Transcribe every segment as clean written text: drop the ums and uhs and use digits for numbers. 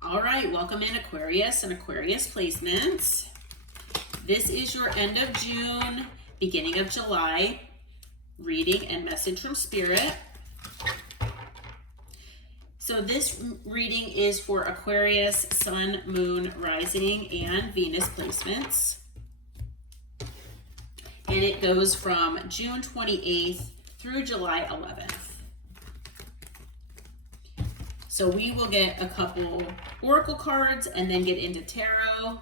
All right, welcome in Aquarius and Aquarius placements. This is your end of June, beginning of July reading and message from Spirit. So this reading is for Aquarius, Sun, Moon, Rising, and Venus placements. And it goes from June 28th through July 11th. So we will get a couple oracle cards and then get into tarot.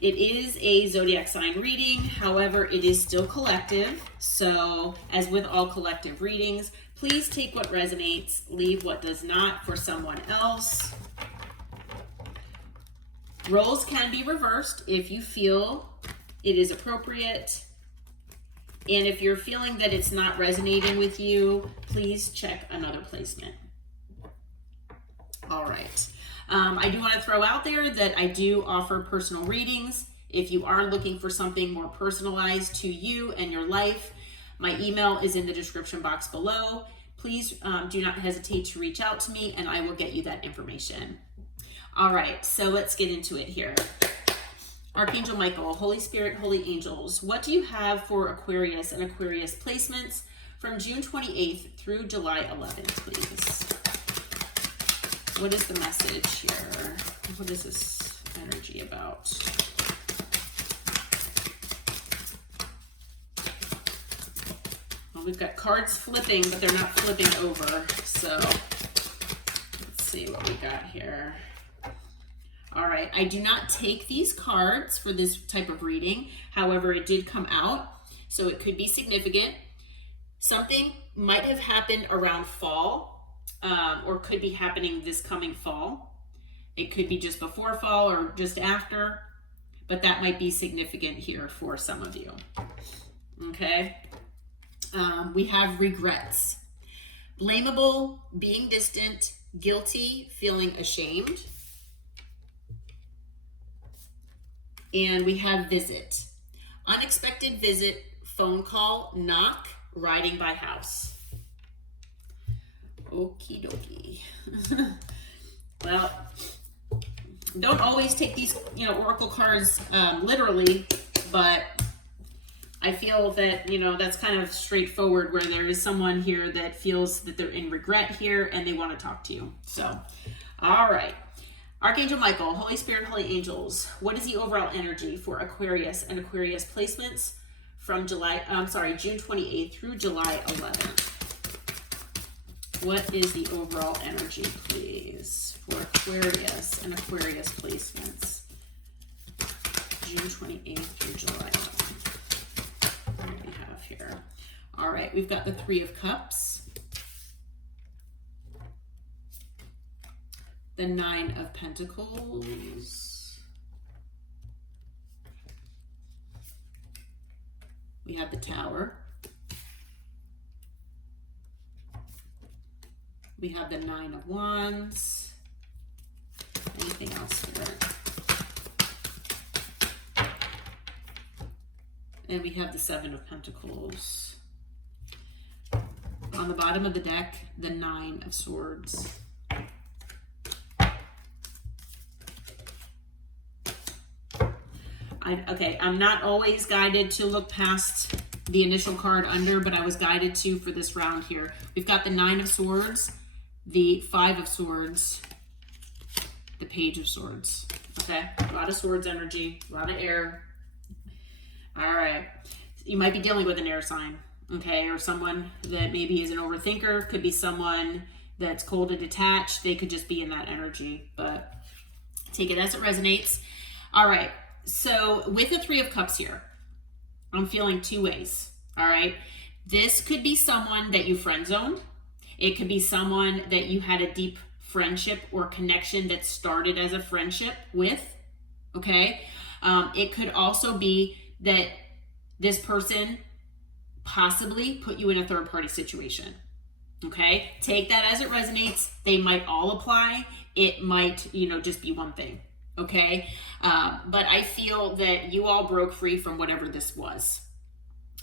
It is a zodiac sign reading, however, it is still collective. So as with all collective readings, please take what resonates, leave what does not for someone else. Roles can be reversed if you feel it is appropriate. And if you're feeling that it's not resonating with you, please check another placement. All right. I do want to throw out there that I do offer personal readings. If you are looking for something more personalized to you and your life, my email is in the description box below. Please do not hesitate to reach out to me and I will get you that information. All right, so let's get into it here. Archangel Michael, Holy Spirit, Holy Angels, what do you have for Aquarius and Aquarius placements from June 28th through July 11th, please? What is the message here? What is this energy about? Well, we've got cards flipping, but they're not flipping over. So let's see what we got here. All right, I do not take these cards for this type of reading. However, it did come out, so it could be significant. Something might have happened around fall. Or could be happening this coming fall. It could be just before fall or just after, but that might be significant here for some of you. Okay. We have regrets. Blamable, being distant, guilty, feeling ashamed. And we have visit. Unexpected visit, phone call, knock, riding by house. Okie dokie. Well, don't always take these, oracle cards literally, but I feel that, that's kind of straightforward where there is someone here that feels that they're in regret here and they want to talk to you. So, all right. Archangel Michael, Holy Spirit, Holy Angels, what is the overall energy for Aquarius and Aquarius placements from June 28th through July 11th? What is the overall energy, please, for Aquarius and Aquarius placements? June 28th through July 11th. What do we have here? All right, we've got the Three of Cups, the Nine of Pentacles, we have the Tower, we have the Nine of Wands. Anything else here? And we have the Seven of Pentacles. On the bottom of the deck, the Nine of Swords. I'm not always guided to look past the initial card under, but I was guided to for this round here. We've got the Nine of Swords, the Five of Swords, the Page of Swords. Okay, a lot of swords energy, a lot of air. All right, you might be dealing with an air sign, okay, or someone that maybe is an overthinker. Could be someone that's cold and detached. They could just be in that energy, but take it as it resonates. All right, so with the Three of Cups here, I'm feeling two ways. All right, this could be someone that you friend zoned. It could be someone that you had a deep friendship or connection that started as a friendship with, okay? It could also be that this person possibly put you in a third-party situation, okay? Take that as it resonates. They might all apply. It might, just be one thing, okay? But I feel that you all broke free from whatever this was,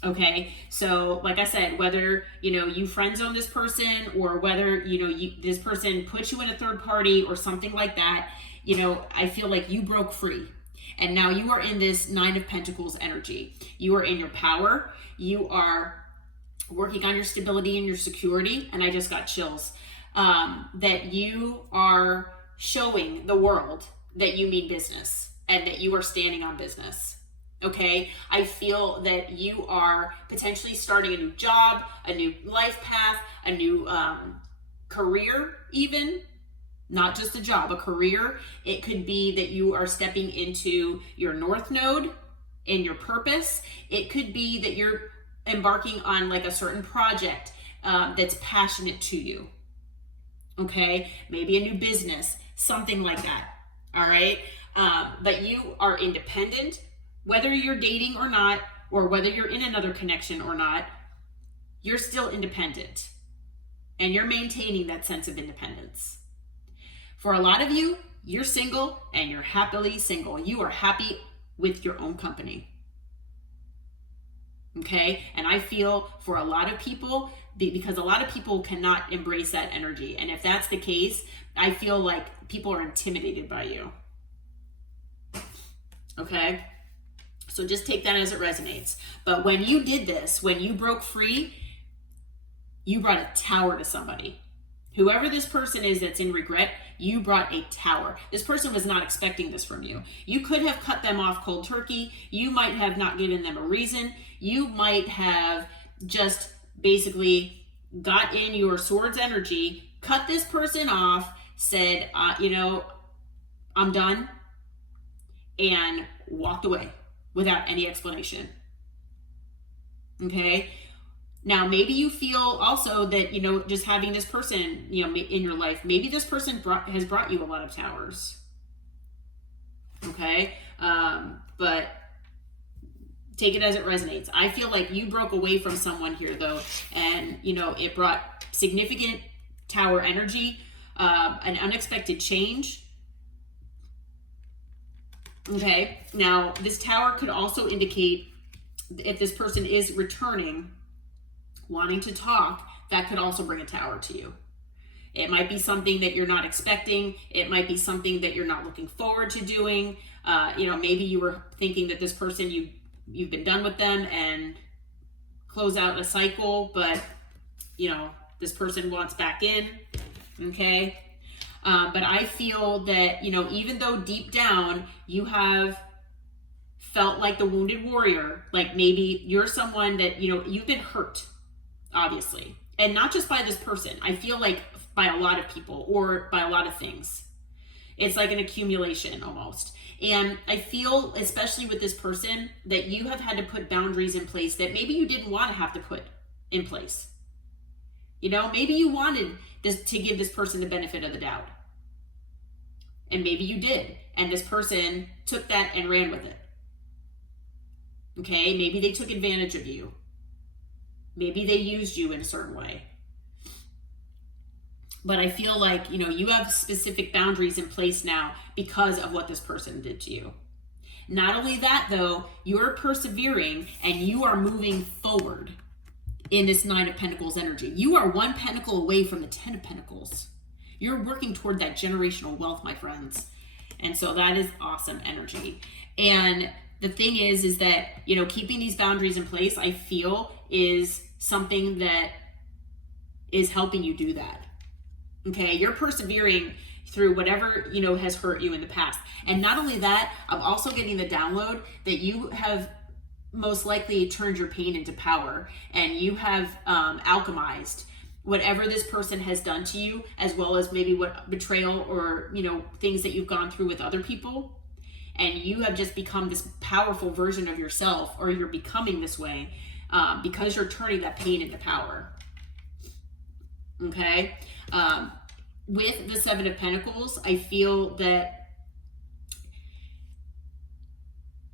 Okay, so like I said, whether you friend zone this person, or whether this person puts you in a third party or something like that, I feel like you broke free, and now you are in this Nine of Pentacles energy. You are in your power. You are working on your stability and your security, and I just got chills. That you are showing the world that you mean business and that you are standing on business. Okay, I feel that you are potentially starting a new job, a new life path, a new career, even not just a job, a career. It could be that you are stepping into your North Node in your purpose. It could be that you're embarking on like a certain project that's passionate to you. Okay, maybe a new business, something like that. All right, but you are independent. Whether you're dating or not, or whether you're in another connection or not, you're still independent. And you're maintaining that sense of independence. For a lot of you, you're single and you're happily single. You are happy with your own company. Okay? And I feel for a lot of people, because a lot of people cannot embrace that energy. And if that's the case, I feel like people are intimidated by you. Okay? So just take that as it resonates. But when you did this, when you broke free, you brought a tower to somebody. Whoever this person is that's in regret, you brought a tower. This person was not expecting this from you. You could have cut them off cold turkey. You might have not given them a reason. You might have just basically got in your swords energy, cut this person off, said, I'm done, and walked away without any explanation. Okay? Now, maybe you feel also that, just having this person, in your life, maybe this person has brought you a lot of towers. Okay? But take it as it resonates. I feel like you broke away from someone here, though, and, it brought significant tower energy, an unexpected change. Okay, now this tower could also indicate if this person is returning, wanting to talk, that could also bring a tower to you. It might be something that you're not expecting. It might be something that you're not looking forward to doing. Maybe you were thinking that this person, you've been done with them and close out a cycle, but this person wants back in. Okay. But I feel that, even though deep down you have felt like the wounded warrior, like maybe you're someone that, you've been hurt, obviously. And not just by this person. I feel like by a lot of people or by a lot of things. It's like an accumulation almost. And I feel, especially with this person, that you have had to put boundaries in place that maybe you didn't want to have to put in place. Maybe you wanted to give this person the benefit of the doubt. And maybe you did. And this person took that and ran with it. Okay, maybe they took advantage of you. Maybe they used you in a certain way. But I feel like, you have specific boundaries in place now because of what this person did to you. Not only that, though, you're persevering and you are moving forward in this Nine of Pentacles energy. You are one pentacle away from the 10 of Pentacles. You're working toward that generational wealth, my friends. And so that is awesome energy. And the thing is that, keeping these boundaries in place, I feel, is something that is helping you do that. Okay, you're persevering through whatever, has hurt you in the past. And not only that, I'm also getting the download that you have most likely turned your pain into power, and you have alchemized whatever this person has done to you, as well as maybe what betrayal or, things that you've gone through with other people. And you have just become this powerful version of yourself, or you're becoming this way because you're turning that pain into power. Okay? With the Seven of Pentacles, I feel that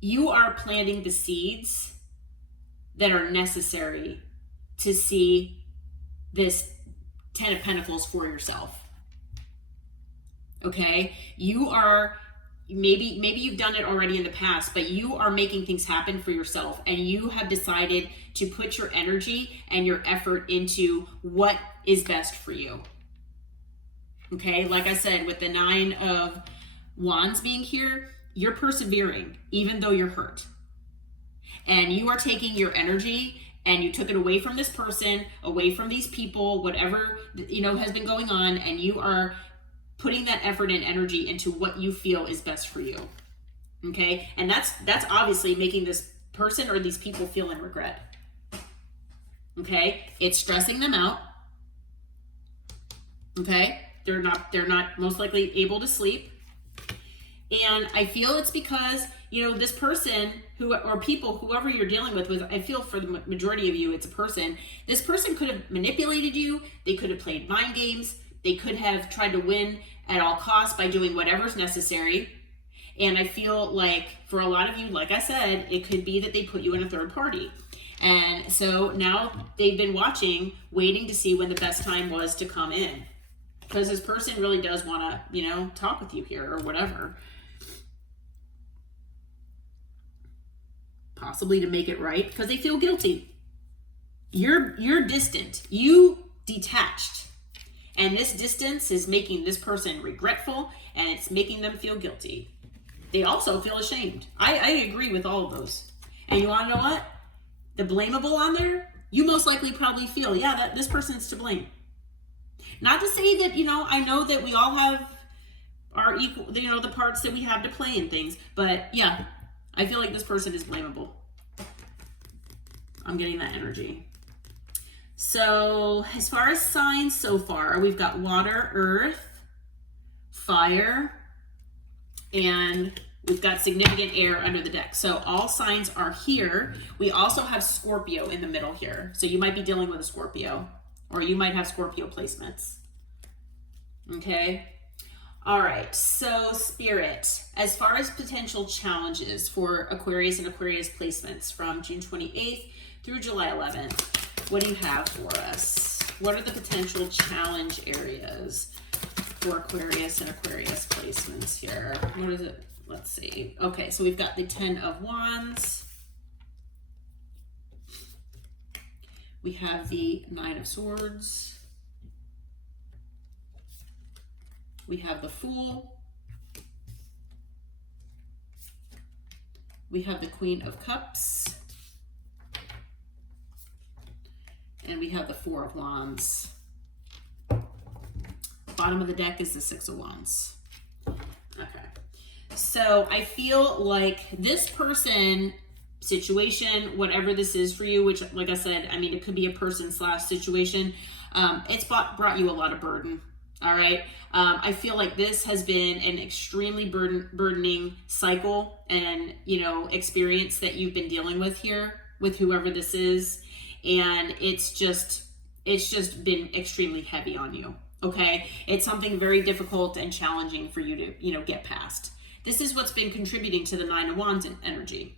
you are planting the seeds that are necessary to see this 10 of Pentacles for yourself. Okay? You are maybe you've done it already in the past, but you are making things happen for yourself, and you have decided to put your energy and your effort into what is best for you. Okay, like I said, with the 9 of Wands being here, you're persevering even though you're hurt. And you are taking your energy and you took it away from this person, away from these people, whatever, has been going on, and you are putting that effort and energy into what you feel is best for you. Okay? And that's obviously making this person or these people feel in regret. Okay? It's stressing them out. Okay? They're not most likely able to sleep. And I feel it's because, this person whoever you're dealing with, I feel for the majority of you, it's a person. This person could have manipulated you. They could have played mind games. They could have tried to win at all costs by doing whatever's necessary. And I feel like for a lot of you, like I said, it could be that they put you in a third party. And so now they've been watching, waiting to see when the best time was to come in. Because this person really does want to, talk with you here or whatever. Possibly to make it right, because they feel guilty. You're distant. You detached. And this distance is making this person regretful, and it's making them feel guilty. They also feel ashamed. I agree with all of those. And you want to know what? The blamable on there, you most likely probably feel, that this person's to blame. Not to say that, I know that we all have our equal, the parts that we have to play in things. But yeah, I feel like this person is blamable. I'm getting that energy. So as far as signs so far, we've got water, earth, fire, and we've got significant air under the deck. So all signs are here. We also have Scorpio in the middle here. So you might be dealing with a Scorpio, or you might have Scorpio placements. Okay. All right. So Spirit, as far as potential challenges for Aquarius and Aquarius placements from June 28th through July 11th, what do you have for us? What are the potential challenge areas for Aquarius and Aquarius placements here? What is it? Let's see. Okay, so we've got the 10 of Wands. We have the 9 of Swords. We have the Fool. We have the Queen of Cups. And we have the 4 of Wands. Bottom of the deck is the 6 of Wands. Okay. So I feel like this person, situation, whatever this is for you, which, like I said, it could be a person / situation. It's brought you a lot of burden. All right. I feel like this has been an extremely burdening cycle and, experience that you've been dealing with here with whoever this is. And it's just been extremely heavy on you. Okay. It's something very difficult and challenging for you to, get past. This is what's been contributing to the 9 of Wands energy.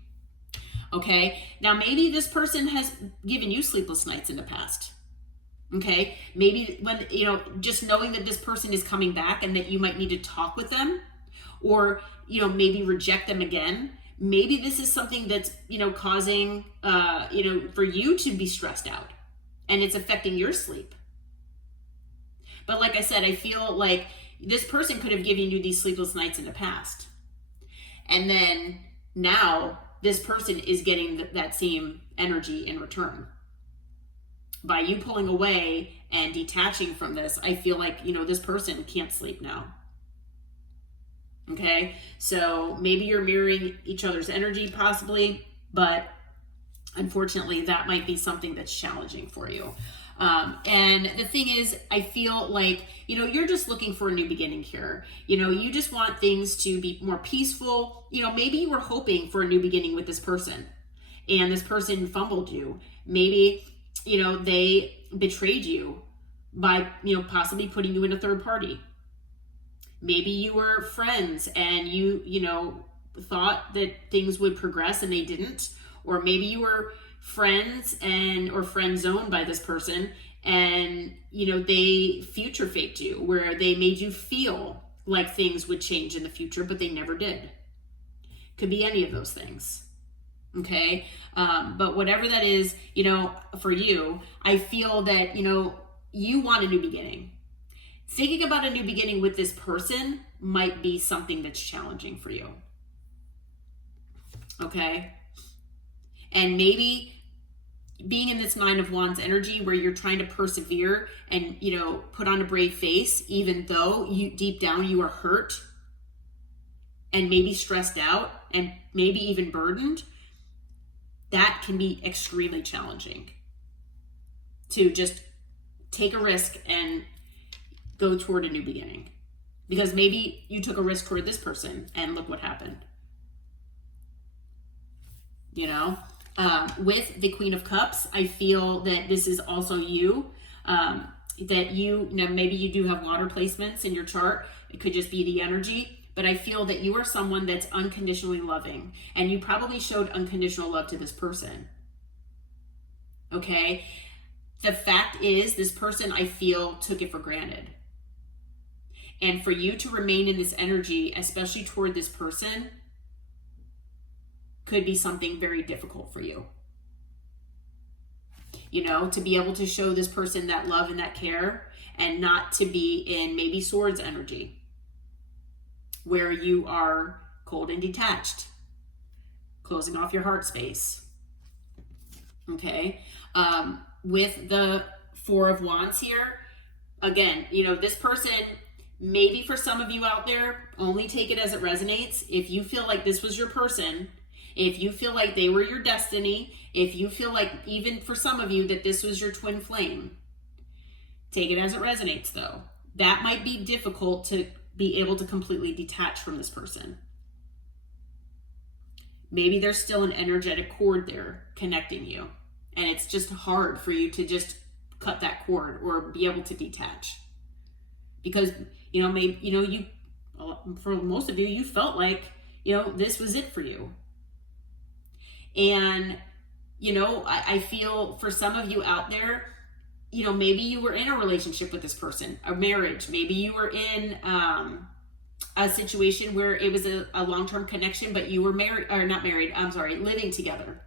Okay. Now, maybe this person has given you sleepless nights in the past. Okay. Maybe when, just knowing that this person is coming back and that you might need to talk with them, or, maybe reject them again. Maybe this is something that's, causing, for you to be stressed out, and it's affecting your sleep. But like I said, I feel like this person could have given you these sleepless nights in the past. And then now this person is getting that same energy in return. By you pulling away and detaching from this, I feel like, this person can't sleep now. Okay, so maybe you're mirroring each other's energy possibly, but unfortunately that might be something that's challenging for you. And the thing is, I feel like, you're just looking for a new beginning here. You just want things to be more peaceful. Maybe you were hoping for a new beginning with this person, and this person fumbled you. Maybe, they betrayed you by, possibly putting you in a third party. Maybe you were friends and you thought that things would progress and they didn't. Or maybe you were friends or friend zoned by this person, and they future faked you, where they made you feel like things would change in the future, but they never did. Could be any of those things. Okay. But whatever that is, you know, for you, I feel that, you know, you want a new beginning. Thinking about a new beginning with this person might be something that's challenging for you. Okay. And maybe being in this Nine of Wands energy where you're trying to persevere and, you know, put on a brave face, even though you deep down you are hurt and maybe stressed out and maybe even burdened, that can be extremely challenging to just take a risk and go toward a new beginning. Because maybe you took a risk toward this person and look what happened. You know, with the Queen of Cups, I feel that this is also you, that you know, maybe you do have water placements in your chart. It could just be the energy. But I feel that you are someone that's unconditionally loving, and you probably showed unconditional love to this person. Okay. The fact is, this person, I feel, took it for granted. And for you to remain in this energy, especially toward this person, could be something very difficult for you. You know, to be able to show this person that love and that care, and not to be in maybe Swords energy, where you are cold and detached, closing off your heart space. Okay. With the Four of Wands here, again, you know, this person, maybe for some of you out there, only take it as it resonates. If you feel like this was your person, if you feel like they were your destiny, if you feel like even for some of you that this was your twin flame, take it as it resonates though. That might be difficult to be able to completely detach from this person. Maybe there's still an energetic cord there connecting you, and it's just hard for you to just cut that cord or be able to detach. Because, you know, maybe, you know, you, for most of you, you felt like, you know, this was it for you. And, you know, I feel for some of you out there, you know, maybe you were in a relationship with this person, a marriage. Maybe you were in a situation where it was a long-term connection, but you were married, or not married, I'm sorry, living together.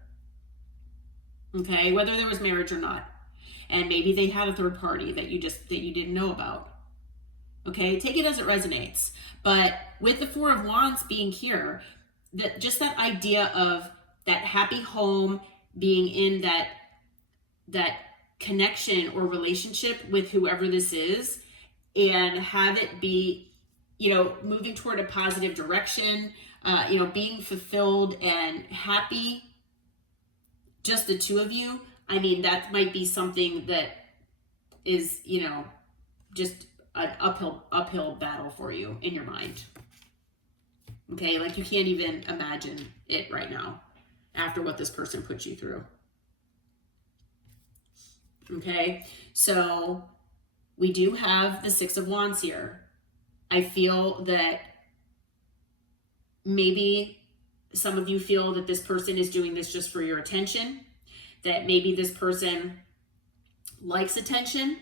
Okay, whether there was marriage or not. And maybe they had a third party that you didn't know about. Okay, take it as it resonates. But with the Four of Wands being here, that just that idea of that happy home, being in that connection or relationship with whoever this is, and have it be, you know, moving toward a positive direction, you know, being fulfilled and happy, just the two of you. I mean, that might be something that is, you know, just an uphill battle for you in your mind. Okay, like you can't even imagine it right now after what this person put you through. Okay, so we do have the Six of Wands here. I feel that maybe some of you feel that this person is doing this just for your attention, that maybe this person likes attention.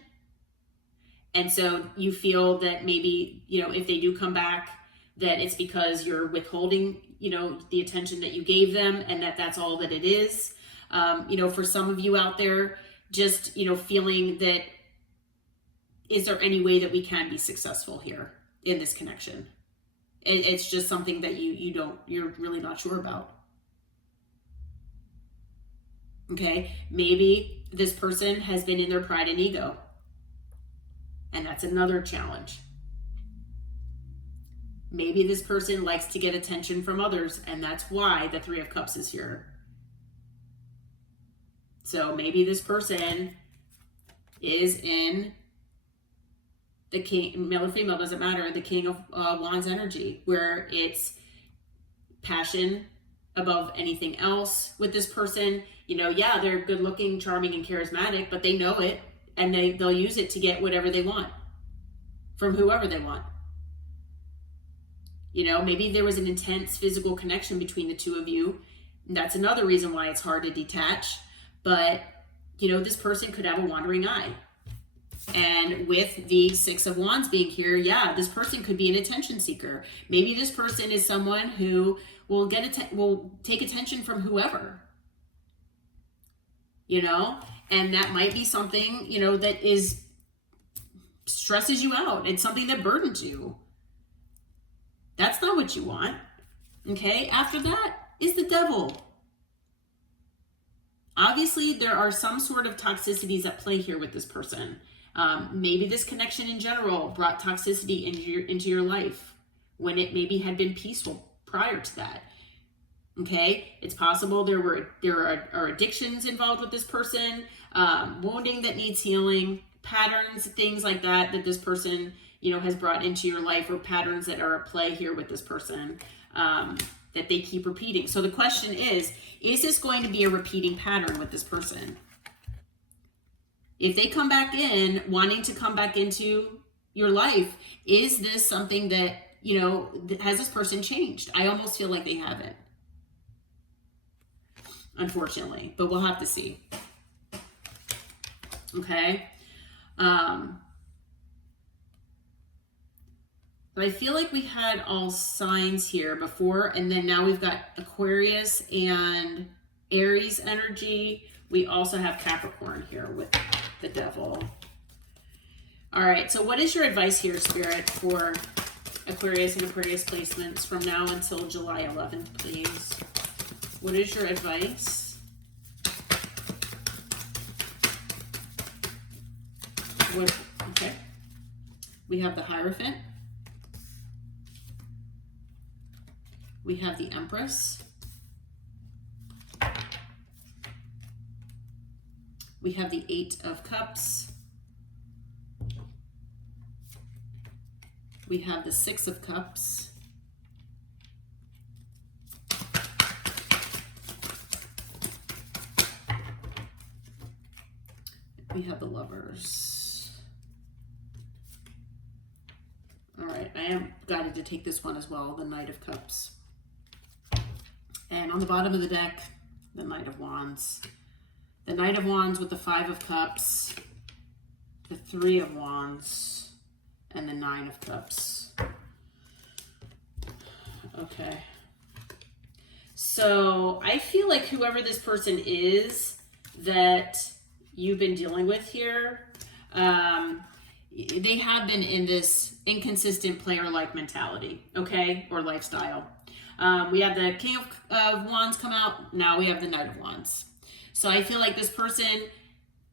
And so you feel that maybe, you know, if they do come back, that it's because you're withholding, you know, the attention that you gave them, and that's all that it is. You know, for some of you out there, just, you know, feeling that, is there any way that we can be successful here in this connection? It's just something that you're really not sure about. Okay, maybe this person has been in their pride and ego, and that's another challenge. Maybe this person likes to get attention from others, and that's why the Three of Cups is here. So maybe this person is in the king, male or female, doesn't matter, the King of Wands energy, where it's passion above anything else with this person. You know, yeah, they're good looking, charming, and charismatic, but they know it, and they'll use it to get whatever they want from whoever they want. You know, maybe there was an intense physical connection between the two of you. And that's another reason why it's hard to detach. But, you know, this person could have a wandering eye. And with the Six of Wands being here, yeah, this person could be an attention seeker. Maybe this person is someone who will take attention from whoever, you know, and that might be something, you know, that stresses you out. It's something that burdens you. That's not what you want. Okay. After that is the Devil. Obviously, there are some sort of toxicities at play here with this person. Maybe this connection in general brought toxicity into your life when it maybe had been peaceful prior to that. Okay, it's possible there are addictions involved with this person, wounding that needs healing, patterns, things like that this person, you know, has brought into your life, or patterns that are at play here with this person that they keep repeating. So the question is this going to be a repeating pattern with this person? If they come back in, wanting to come back into your life, is this something that, you know, has this person changed? I almost feel like they haven't, unfortunately, but we'll have to see. Okay. I feel like we had all signs here before, and then now we've got Aquarius and Aries energy. We also have Capricorn here with the Devil. All right, so what is your advice here, Spirit, for Aquarius and Aquarius placements from now until July 11th, please? What is your advice? Okay. We have the Hierophant. We have the Empress. We have the Eight of Cups. We have the Six of Cups. We have the Lovers. All right, I am guided to take this one as well, the Knight of Cups. And on the bottom of the deck, the Knight of Wands. The Knight of Wands with the Five of Cups, the Three of Wands, and the Nine of Cups. Okay. So I feel like whoever this person is that you've been dealing with here, they have been in this inconsistent player-like mentality, okay, or lifestyle. We have the King of Wands come out. Now we have the Knight of Wands. So I feel like this person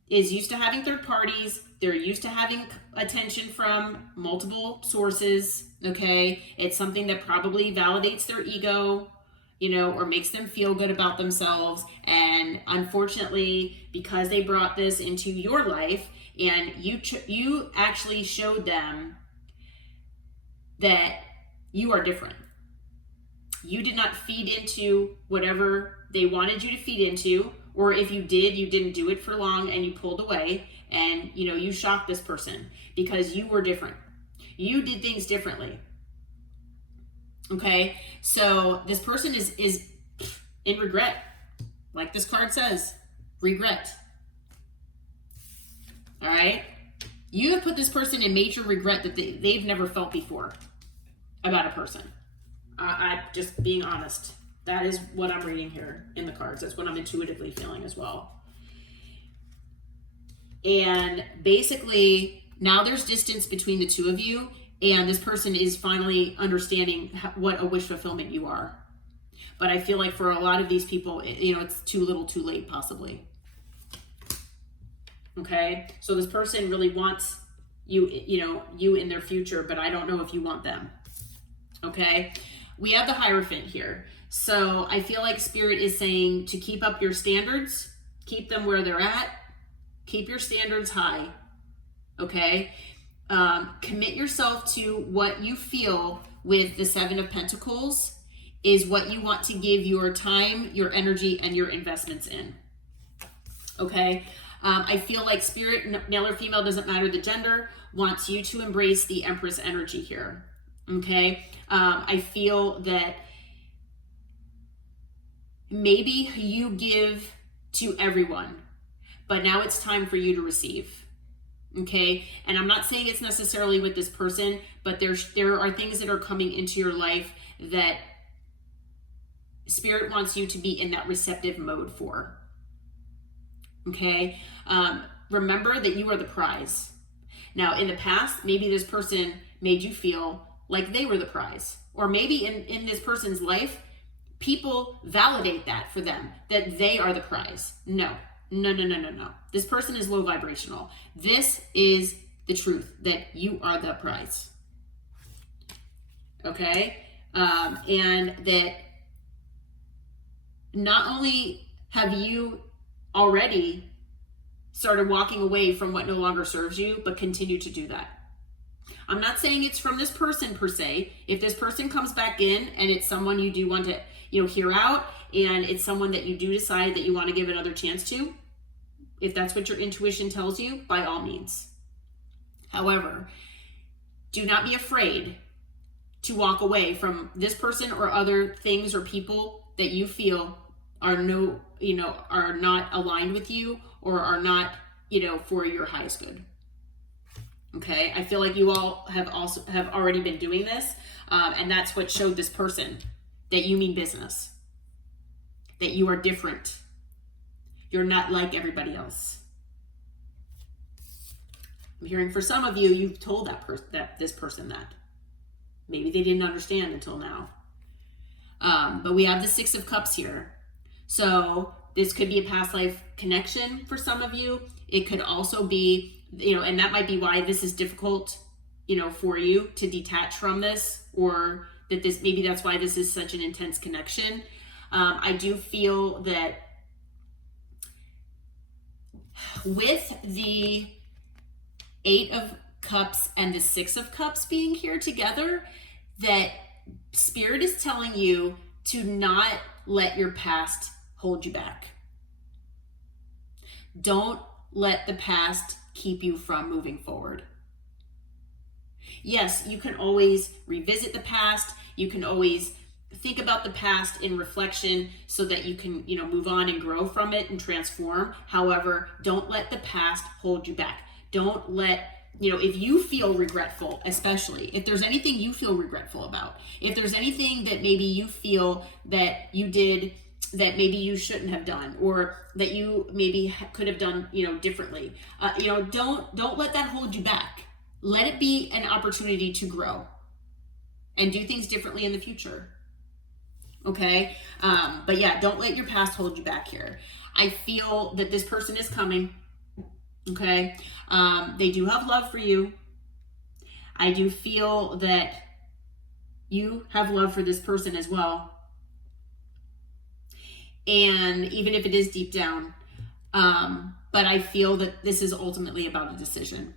is used to having third parties. They're used to having attention from multiple sources, okay? It's something that probably validates their ego, you know, or makes them feel good about themselves. And unfortunately, because they brought this into your life and you actually showed them that you are different. You did not feed into whatever they wanted you to feed into, or if you did, you didn't do it for long and you pulled away, and you know, you shocked this person because you were different. You did things differently. Okay, so this person is in regret, like this card says, regret. All right, you have put this person in major regret that they've never felt before about a person. I just being honest. That is what I'm reading here in the cards. That's what I'm intuitively feeling as well. And basically, now there's distance between the two of you, and this person is finally understanding what a wish fulfillment you are. But I feel like for a lot of these people, you know, it's too little too late, possibly. Okay? So this person really wants you, you know, you in their future, but I don't know if you want them. Okay? We have the Hierophant here. So I feel like Spirit is saying to keep up your standards, keep them where they're at, keep your standards high, okay? Commit yourself to what you feel with the Seven of Pentacles is what you want to give your time, your energy, and your investments in, okay? I feel like Spirit, male or female, doesn't matter the gender, wants you to embrace the Empress energy here, okay? I feel that maybe you give to everyone, but now it's time for you to receive. Okay, and I'm not saying it's necessarily with this person, but there are things that are coming into your life that Spirit wants you to be in that receptive mode for. Okay, remember that you are the prize. Now, in the past, maybe this person made you feel like they were the prize, or maybe in this person's life, people validate that for them, that they are the prize. No. This person is low vibrational. This is the truth, that you are the prize. Okay? And that not only have you already started walking away from what no longer serves you, but continue to do that. I'm not saying it's from this person per se. If this person comes back in and it's someone you do want to, hear out, and it's someone that you do decide that you want to give another chance to, if that's what your intuition tells you, by all means. However, do not be afraid to walk away from this person or other things or people that you feel are not aligned with you or are not, for your highest good. Okay, I feel like you all have already been doing this, and that's what showed this person that you mean business, that you are different. You're not like everybody else. I'm hearing for some of you, you've told this person that. Maybe they didn't understand until now. But we have the Six of Cups here. So this could be a past life connection for some of you. It could also be, and that might be why this is difficult, for you to detach from this, or that maybe that's why this is such an intense connection. I do feel that with the Eight of Cups and the Six of Cups being here together, that Spirit is telling you to not let your past hold you back. Don't let the past keep you from moving forward. Yes, you can always revisit the past. You can always think about the past in reflection so that you can, move on and grow from it and transform. However, don't let the past hold you back. Don't let, if you feel regretful, especially if there's anything you feel regretful about, if there's anything that maybe you feel that you did that maybe you shouldn't have done, or that you maybe could have done, differently, don't let that hold you back. Let it be an opportunity to grow and do things differently in the future. Okay. But yeah, don't let your past hold you back here. I feel that this person is coming. Okay. They do have love for you. I do feel that you have love for this person as well. And even if it is deep down, but I feel that this is ultimately about a decision.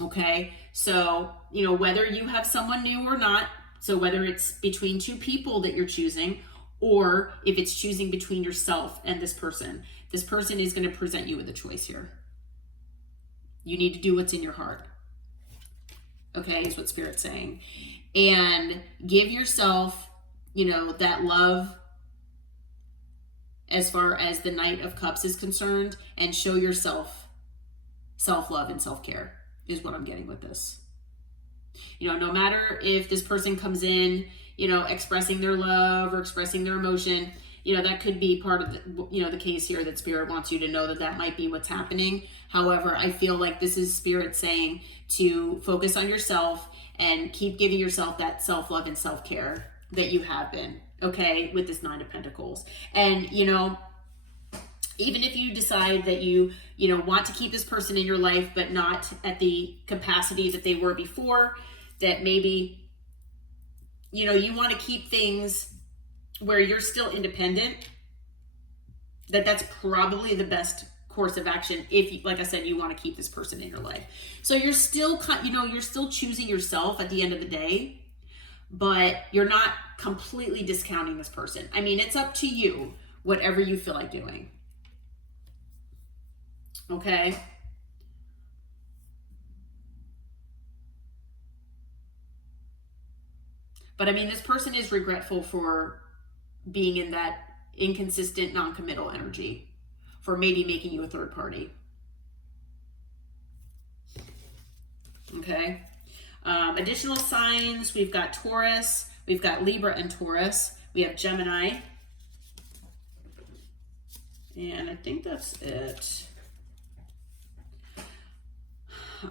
Okay. So, whether you have someone new or not, so whether it's between two people that you're choosing, or if it's choosing between yourself and this person is going to present you with a choice here. You need to do what's in your heart. Okay, is what Spirit's saying. And give yourself, that love as far as the Knight of Cups is concerned, and show yourself self-love and self-care is what I'm getting with this. No matter if this person comes in, expressing their love or expressing their emotion, that could be part of the, the case here, that Spirit wants you to know that might be what's happening. However, I feel like this is Spirit saying to focus on yourself and keep giving yourself that self-love and self-care that you have been, okay, with this Nine of Pentacles. And, even if you decide that you want to keep this person in your life, but not at the capacity that they were before, that maybe, you want to keep things where you're still independent, that's probably the best course of action if, like I said, you want to keep this person in your life. So you're still, you're still choosing yourself at the end of the day, but you're not completely discounting this person. I mean, it's up to you, whatever you feel like doing. Okay. But I mean, this person is regretful for being in that inconsistent, non-committal energy, for maybe making you a third party. Okay. Additional signs, we've got Taurus, we've got Libra and Taurus, we have Gemini, and I think that's it.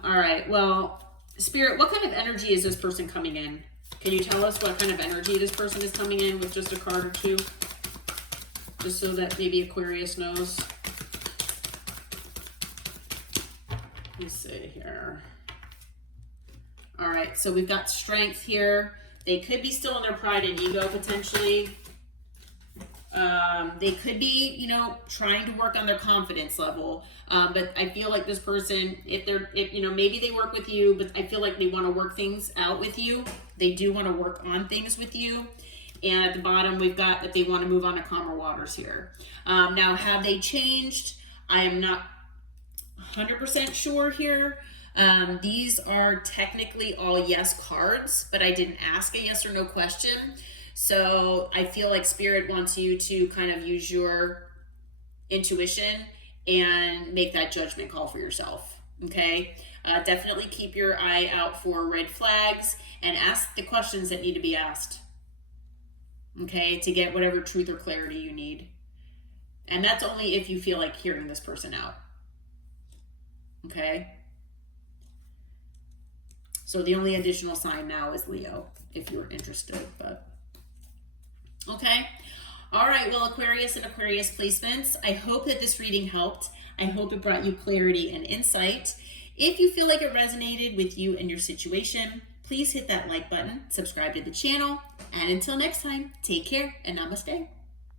All right, well, Spirit, what kind of energy is this person coming in? Can you tell us what kind of energy this person is coming in with just a card or two? Just so that maybe Aquarius knows. Let's see here. All right, so we've got Strength here. They could be still in their pride and ego potentially. They could be, you know, trying to work on their confidence level. But I feel like this person, if you know, maybe they work with you, but I feel like they want to work things out with you. They do want to work on things with you. And at the bottom, we've got that they want to move on to calmer waters here. Now, have they changed? I am not 100% sure here. These are technically all yes cards, but I didn't ask a yes or no question. So I feel like Spirit wants you to kind of use your intuition and make that judgment call for yourself. Okay. Definitely keep your eye out for red flags and ask the questions that need to be asked. Okay. To get whatever truth or clarity you need. And that's only if you feel like hearing this person out. Okay. So the only additional sign now is Leo, if you're interested, but okay. All right, well, Aquarius and Aquarius placements, I hope that this reading helped. I hope it brought you clarity and insight. If you feel like it resonated with you and your situation, please hit that like button, subscribe to the channel, and until next time, take care and namaste.